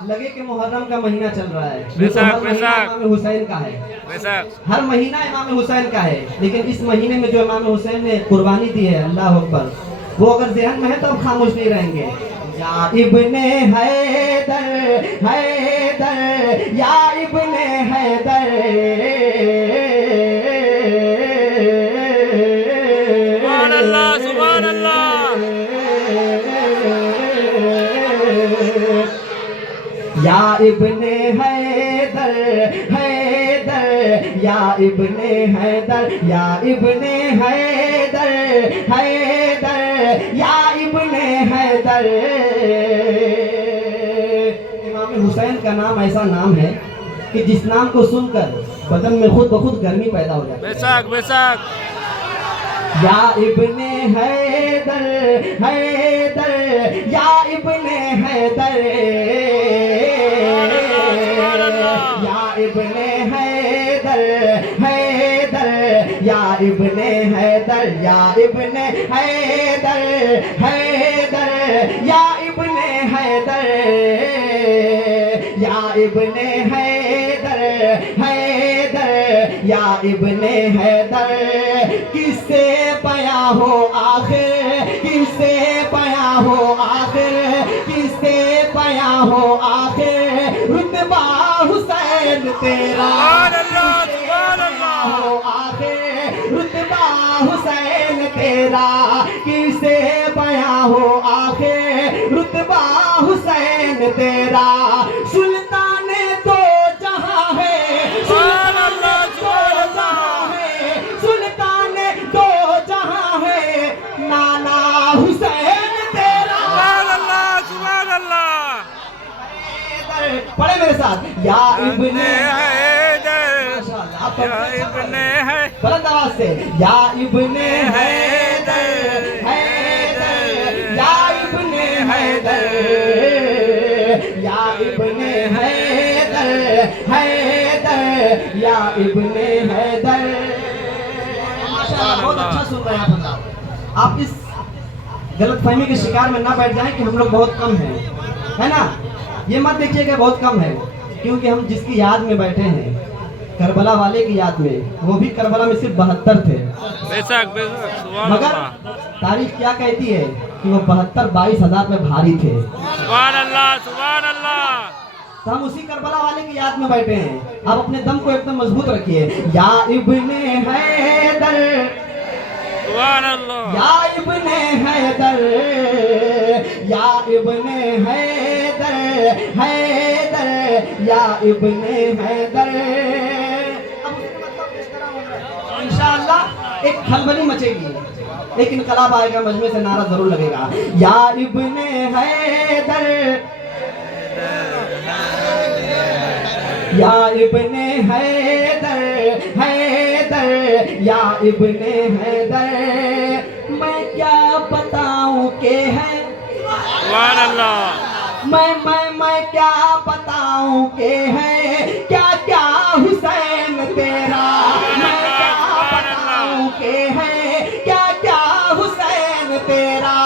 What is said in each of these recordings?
लगे कि मुहर्रम का महीना चल रहा है, बेशक, हर महीना बेशक। इमाम हुसैन का है, बेशक। हर महीना इमाम हुसैन का है, लेकिन इस महीने में जो इमाम हुसैन ने कुर्बानी दी है, अल्लाह अकबर, वो अगर ज़हन में है तो हम खामोश नहीं रहेंगे। या इब्ने हैदर, हैदर, या इब्ने हैदर, सुभान अल्लाह, सुभान अल्लाह। या इब्ने हैदर, हैदर, या इब्ने हैदर, या इब्ने हैदर, हैदर, या इब्ने हैदर। इमाम हुसैन का नाम ऐसा नाम है कि जिस नाम को सुनकर बदन में खुद ब खुद गर्मी पैदा हो जाती है। बेशक, बेशक। या इब्ने हैदर, हैदर, या इब्ने हैदर, सुभान अल्लाह। या इब्ने हैदर, हैदर, या इब्ने हैदर, या इब्ने हैदर, हैदर, या इब्ने हैदर, या इब्ने हैदर, हैदर, या इब्ने हैदर। किससे पया हो आखिर, किससे पया हो आखिर, किससे पया हो आखिर, रुतबा हुसैन तेरा, सुभान अल्लाह, किससे सुभान पया अल्लाह। हो आखिर, रुतबा हुसैन तेरा, किससे पया हो आखिर, रुतबा हुसैन तेरा। सुल्तान दो जहां है, सुभान अल्लाह, सुभान दो अल्लाह। जहां है, सुल्तान दो जहां है, नाना हुसैन तेरा। सुभान अल्लाह, सुभान अल्लाह। पढ़े मेरे साथ, या इब्ने हैदर, माशाअल्लाह, आप या इब्ने है बुलंद आवाज से, या इब्ने हैदर, हैदर, या इब्ने हैदर, या इब्ने हैदर, हैदर, या इब्ने हैदर। माशाअल्लाह, बहुत अच्छा सुन रहे हैं आप हजरात। आप इस गलतफहमी के शिकार में ना बैठ जाएं कि हम लोग बहुत कम हैं, है ना। ये मत देखिएगा बहुत कम है, क्योंकि हम जिसकी याद में बैठे हैं, करबला वाले की याद में, वो भी करबला में सिर्फ 72 थे, बेशक, बेशक। सुभान मगर अल्लाह, तारीख क्या कहती है कि वो 72 22,000 में भारी थे। सुभान अल्लाह, सुभान अल्लाह। तो हम उसी करबला वाले की याद में बैठे हैं। आप अपने दम को एकदम मजबूत रखिए। या इब्ने हैदर, सुभान अल्लाह। या इब्ने हैदर, या इब्ने हैदर, हैदर, या इब्ने हैदर। इंशाअल्लाह एक खलबली मचेगी, एक इनकलाब आएगा, मजमे से नारा जरूर लगेगा, या इब्ने हैदर, या इब्ने हैदर, हैदर, या इब्ने हैदर। मैं क्या बताऊं के है, सुभान अल्लाह। मैं क्या बताऊं के है, क्या क्या हुसैन तेरा। मैं क्या बताऊं के है, क्या क्या हुसैन तेरा।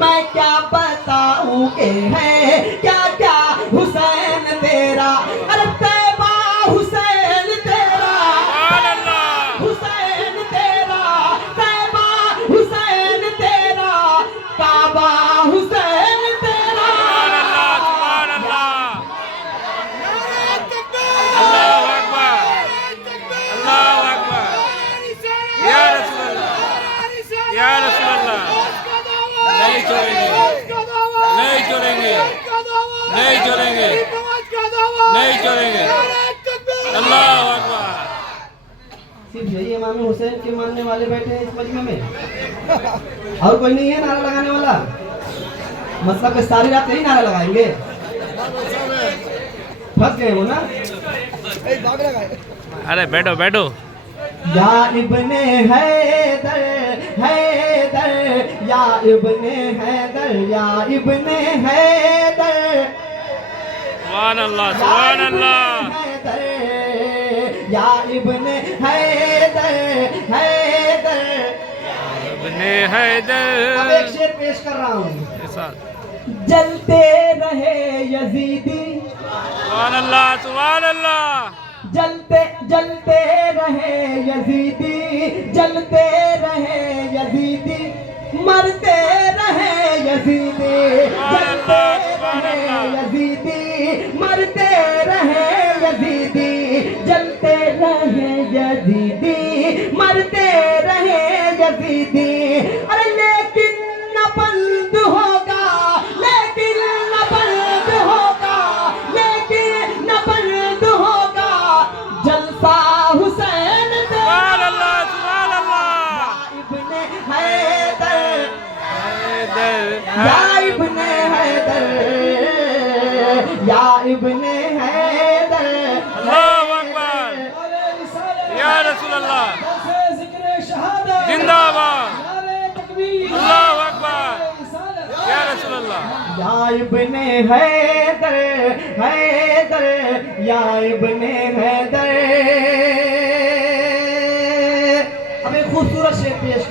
मैं क्या बताऊं के है, क्या क्या हुसैन तेरा। अरे तैबा हुसैन तेरा, सुभान अल्लाह। हुसैन तेरा, तैबा हुसैन तेरा, काबा हुसैन तेरा। सुभान अल्लाह, सुभान अल्लाह। अल्लाहु अकबर, अल्लाहु अकबर। या रसूल अल्लाह, या रसूल अल्लाह। नहीं छोड़ेंगे, नहीं छोड़ेंगे, नहीं छोड़ेंगे, नहीं छोड़ेंगे। अल्लाहु अकबर। सिर्फ यही इमाम हुसैन के मानने वाले बैठे हैं इस मजमे में, और कोई नहीं है नारा लगाने वाला। मतलब कि सारी रात यही नारा लगाएंगे, फंस गए वो ना। अरे बैठो, बैठो। या इब्ने हैदर, हैदर, या इब्ने हैदर, या इब्ने हैदर, सुभान अल्लाह, सुभान अल्लाह। हैदर, या इब्ने हैदर, हैदर। इब्ने हैदर। अब एक शेर पेश कर रहा हूँ। ऐसा। जलते रहे यजीदी, सुभान अल्लाह, सुभान अल्लाह। जलते जलते रहे यजीदी, जलते रहे यजीदी, मरते रहे यजीदी, जलते रहे यजीदी, मरते रहे यजीदी, जलते रहे यजीदी, मरते रहे यजीदी। अरे लेकिन न बंद होगा, लेकिन न बंद होगा, लेकिन न बंद होगा जलसा हुसैन दे। सुभान अल्लाह, सुभान अल्लाह। इब्ने हैदर, हैदर, या इब्ने हैदर, या इब्ने हैदर। अल्लाहु अकबर, या रसूल अल्लाह, जिंदाबाद, अल्लाहु अकबर, या रसूल अल्लाह। या इब्ने हैदर, हैदर, या इब्ने हैदर। अब एक खूबसूरत शेर पेश